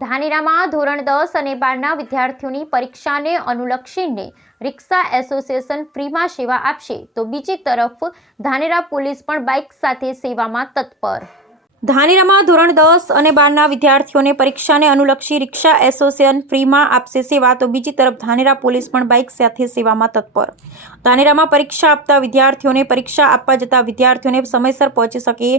ધાનેરામાં ધોરણ દસ અને બારના વિદ્યાર્થીઓની પરીક્ષાને અનુલક્ષીને રિક્ષા એસોસિએશન ફ્રીમાં સેવા આપશે તો બીજી તરફ ધાનેરા પોલીસ પણ બાઇક સાથે સેવામાં તત્પર ધાનેરામાં ધોરણ દસ અને બારના વિદ્યાર્થીઓને પરીક્ષાને અનુલક્ષી રિક્ષા એસોસિએશન ફ્રીમાં આપશે સેવા તો બીજી તરફ ધાનેરા પોલીસ પણ બાઇક સાથે સેવામાં તત્પર ધાનેરામાં પરીક્ષા આપતા વિદ્યાર્થીઓને પરીક્ષા આપવા જતા વિદ્યાર્થીઓને સમયસર પહોંચી શકે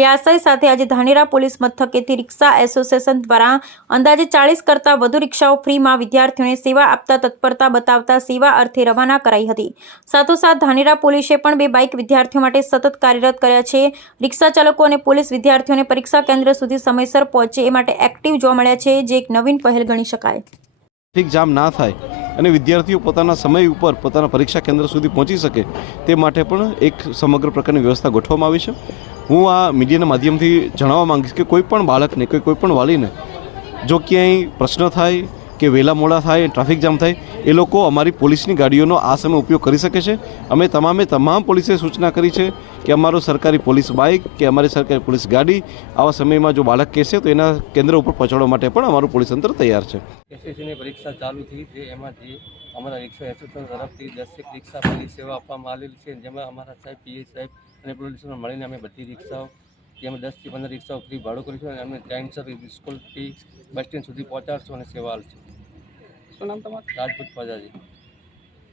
એ આશય સાથે આજે ધાનેરા પોલીસ મથકેથી રિક્ષા એસોસિએશન દ્વારા અંદાજે ચાલીસ કરતા વધુ રિક્ષાઓ ફ્રીમાં વિદ્યાર્થીઓને સેવા આપતા તત્પરતા બતાવતા સેવા અર્થે રવાના કરાઈ હતી સાથોસાથ ધાનેરા પોલીસે પણ બે બાઇક વિદ્યાર્થીઓ માટે સતત કાર્યરત કર્યા છે રિક્ષા ચાલકો અને પોલીસ વિદ્યાર્થીઓ વિદ્યાર્થીઓને પરીક્ષા કેન્દ્ર સુધી સમયસર પહોંચે એ માટે એક્ટિવ જોવા મળ્યા છે જે એક નવીન પહેલ ગણી શકાય ટ્રાફિક જામ ના થાય અને વિદ્યાર્થીઓ પોતાના સમય ઉપર પોતાના પરીક્ષા કેન્દ્ર સુધી પહોંચી શકે તે માટે પણ એક સમગ્ર પ્રકારની વ્યવસ્થા ગોઠવવામાં આવી છે હું આ મીડિયાના માધ્યમથી જણાવવા માગીશ કે કોઈ પણ બાળકને કે કોઈ પણ વાલીને જો ક્યાંય પ્રશ્ન થાય કે વહેલા મોડા થાય ટ્રાફિક જામ થાય એ લોકો અમારી પોલીસની ગાડીઓનો આ સમય ઉપયોગ કરી શકે છે અમે તમામે તમામ પોલીસે સૂચના કરી છે કે અમારો સરકારી પોલીસ બાઇક કે અમારી સરકારી પોલીસ ગાડી આવા સમયમાં જો બાળક કહેશે તો એના કેન્દ્ર ઉપર પહોંચાડવા માટે પણ અમારું પોલીસ તંત્ર તૈયાર છે પરીક્ષા ચાલુ થઈ જે એમાંથી અમારા રિક્ષા એસોસિએશન તરફથી દસેક રિક્ષા પોલીસ સેવા આપવામાં આવેલી છે જેમાં અમારા સાહેબ પીએ સાહેબ અને પોલીસ મળીને અમે બધી રિક્ષાઓ જે અમે દસથી પંદર રિક્ષાઓ ફ્રી ભાડું કરીશું અને અમે ટાઈમસર સ્કૂલથી બસ સ્ટેન્ડ સુધી પહોંચાડશું અને સેવા આપશું શું નામ તમારું રાજપૂત પ્રજાજી